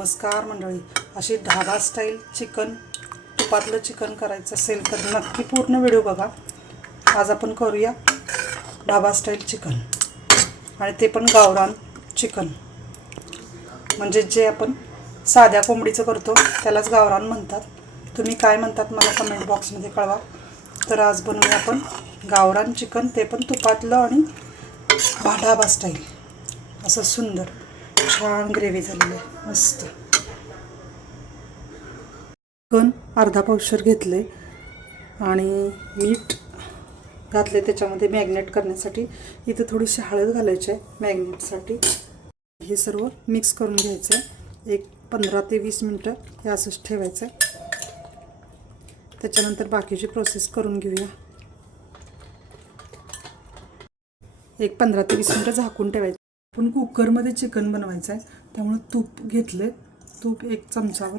नमस्कार मंडळी अशी ढाबा स्टाईल चिकन तुपातलं चिकन करायचं असेल तर नक्की पूर्ण व्हिडिओ बघा. आज आपण करूया ढाबा स्टाईल चिकन आणि ते पण गावरान चिकन म्हणजे जे आपण साध्या कोंबडीचं करतो त्यालाच गावरान म्हणतात. तुम्ही काय म्हणतात मला कमेंट बॉक्समध्ये कळवा. तर आज बनवूया आपण गावरान चिकन ते पण तुपातलं आणि ढाबा स्टाईल असं सुंदर. छान ग्रेव्ही झालेली आहे. मस्त. चिकन अर्धा पावशर घेतले आणि मीठ घातले त्याच्यामध्ये मॅग्नेट करण्यासाठी. इथं थोडीशी हळद घालायची आहे मॅग्नेटसाठी. हे सर्व मिक्स करून घ्यायचं आहे एक पंधरा ते वीस मिनटं हे असंच ठेवायचं आहे त्याच्यानंतर बाकीची प्रोसेस करून घेऊया. एक पंधरा ते वीस मिनटं झाकून ठेवायचं. पण कुकरमध्ये चिकन बनवायचं आहे त्यामुळे तूप घेतले तूप एक चमचावर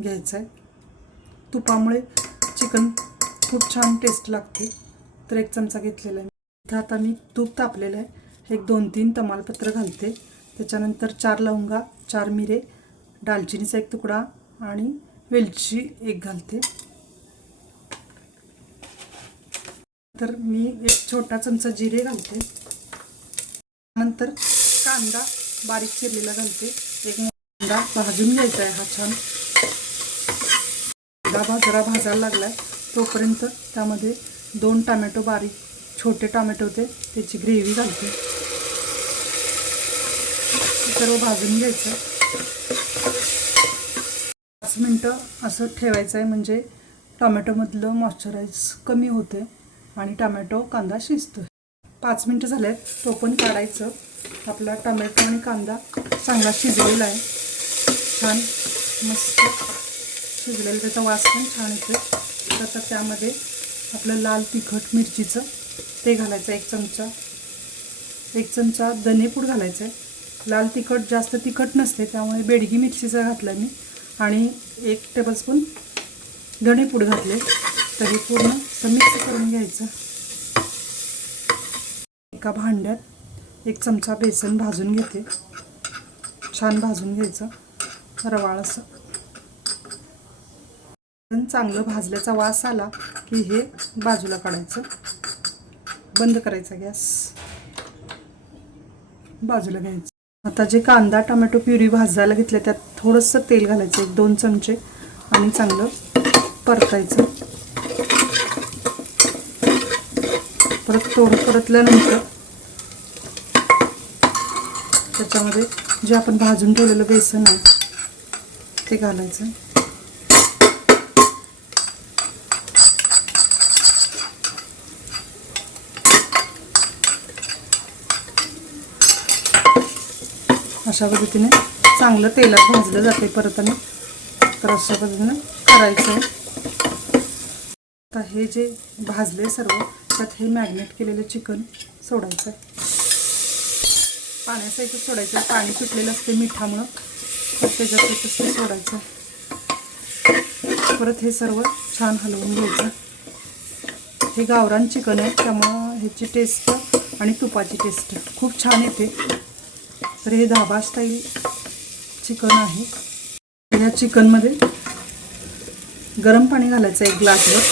घ्यायचं आहे तुपामुळे चिकन खूप छान टेस्ट लागते. तर एक चमचा घेतलेला आहे. इथं आता मी तूप तापलेलं आहे एक दोन तीन तमालपत्र घालते. त्याच्यानंतर चार लवंगा चार मिरे दालचिनीचा एक तुकडा आणि वेलची एक घालते. तर मी एक छोटा चमचा जिरे घालते. त्यानंतर कांदा बारीक चिरलेला घालते. एक कांदा भाजून घ्यायचा आहे हा छान. कांदा बाजरा भाजायला लागलाय. तोपर्यंत त्यामध्ये दोन टमॅटो बारीक छोटे टमॅटो होते त्याची ग्रेव्ही घालते. सर्व भाजून घ्यायचं. पाच मिनटं असं ठेवायचं आहे म्हणजे टमॅटोमधलं मॉइश्चराईज कमी होते आणि टमॅटो कांदा शिजतो पाच मिनटं झाल्यात तो पण काढायचं. आपला टमॅटो आणि कांदा चांगला शिजलेला आहे. छान मस्त शिजलेला त्याचा वास पण छान येतो तर आता त्यामध्ये आपलं लाल तिखट मिरचीचं ते घालायचं एक चमचा. एक चमचा धनेपूड घालायचं आहे लाल तिखट जास्त तिखट नसते त्यामुळे बेडगी मिरचीचं घातलं मी. आणि एक टेबलस्पून धणेपूड घातले. तर हे पूर्ण समिक्स मिक्स करून घ्यायचं. एका भांड्यात एक चमचा बेसन भाजून घेते. छान भाजून घ्यायचं. रवाळ असं. बेसन चांगलं भाजल्याचा वास आला की हे बाजूला काढायचं. बंद करायचा गॅस. बाजूला घ्यायचं. आता जे कांदा टोमॅटो प्युरी भाजायला घेतलं त्यात थोडंसं तेल घालायचं एक दोन चमचे आणि चांगलं परतायचं. परत थोडं परतल्यानंतर त्याच्यामध्ये जे आपण भाजून ठेवलेलं बेसन आहे ते घालायचं. अशा पद्धतीने चांगलं तेलात भाजलं जाते परत आणि तर अशा पद्धतीनं करायचं. आता हे जे भाजले सर्व त्यात हे मॅग्नेट केलेलं चिकन सोडायचं आहे पाण्यासहित सोडायचं पाणी सुटलेलं असते मिठामुळं. तर त्याच्यात ते सोडायचं. परत हे सर्व छान हलवून घ्यायचं. हे गावरान चिकन आहे त्यामुळं ह्याची टेस्ट आणि तुपाची टेस्ट खूप छान येते. तर हे धाबा स्टाईल चिकन आहे. या चिकनमध्ये गरम पाणी घालायचं एक ग्लासवर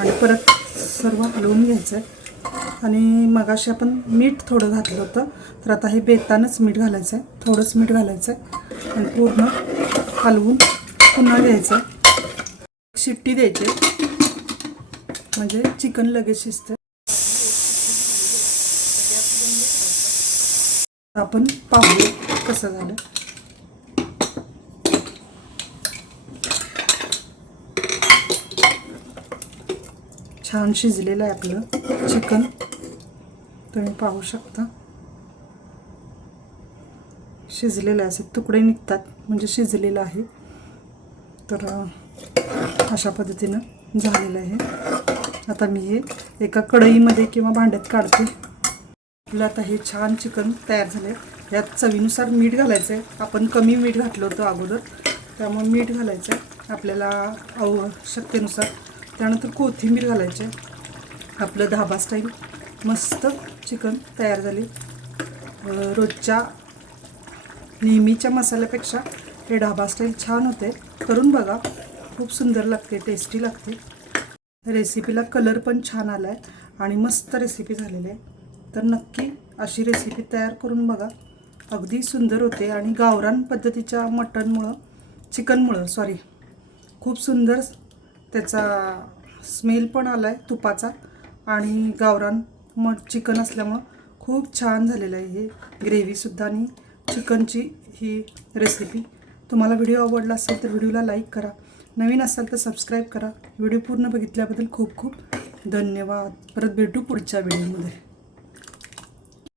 आणि परत सर्व हलवून घ्यायचं. आहे आणि मगाशी आपण मीठ थोडं घातलं होतं. तर आता हे बेतानच मीठ घालायचं आहे थोडंच मीठ घालायचं आहे आणि पूर्ण हलवून पुन्हा घ्यायचं शिट्टी द्यायची. म्हणजे चिकन लगेच शिजतं आपण पाहू कसं झालं. छान शिजलेलं आहे आपलं चिकन. तुम्ही पाहू शकता. शिजलेले असे तुकडे निघतात म्हणजे शिजलेलं आहे. तर अशा पद्धतीनं झालेलं आहे. आता मी हे एका कढईमध्ये किंवा भांड्यात काढते. आपलं आता हे छान चिकन तयार झालं आहे यात चवीनुसार मीठ घालायचं आहे आपण कमी मीठ घातलं होतं अगोदर. त्यामुळे मीठ घालायचं आहे आपल्याला आवश्यकतेनुसार त्यानंतर कोथिंबीर घालायची आहे आपलं धाबा स्टाईल मस्त चिकन तयार झाली. रोजच्या नेहमीच्या मसाल्यापेक्षा हे ढाबा स्टाईल छान होते. करून बघा. खूप सुंदर लागते टेस्टी लागते. रेसिपीला कलर पण छान आला आहे आणि मस्त रेसिपी झालेली आहे. तर नक्की अशी रेसिपी तयार करून बघा. अगदी सुंदर होते आणि गावरान पद्धतीच्या मटणमुळं चिकनमुळं सॉरी खूप सुंदर त्याचा स्मेल पण आला आहे तुपाचा आणि गावरान मग चिकन असल्यामुळं खूप छान झालेलं आहे हे ग्रेव्हीसुद्धा आणि चिकनची ही रेसिपी तुम्हाला व्हिडिओ आवडला असेल तर व्हिडिओला लाईक करा. नवीन असाल तर सबस्क्राईब करा. व्हिडिओ पूर्ण बघितल्याबद्दल खूप खूप धन्यवाद. परत भेटू पुढच्या व्हिडिओमध्ये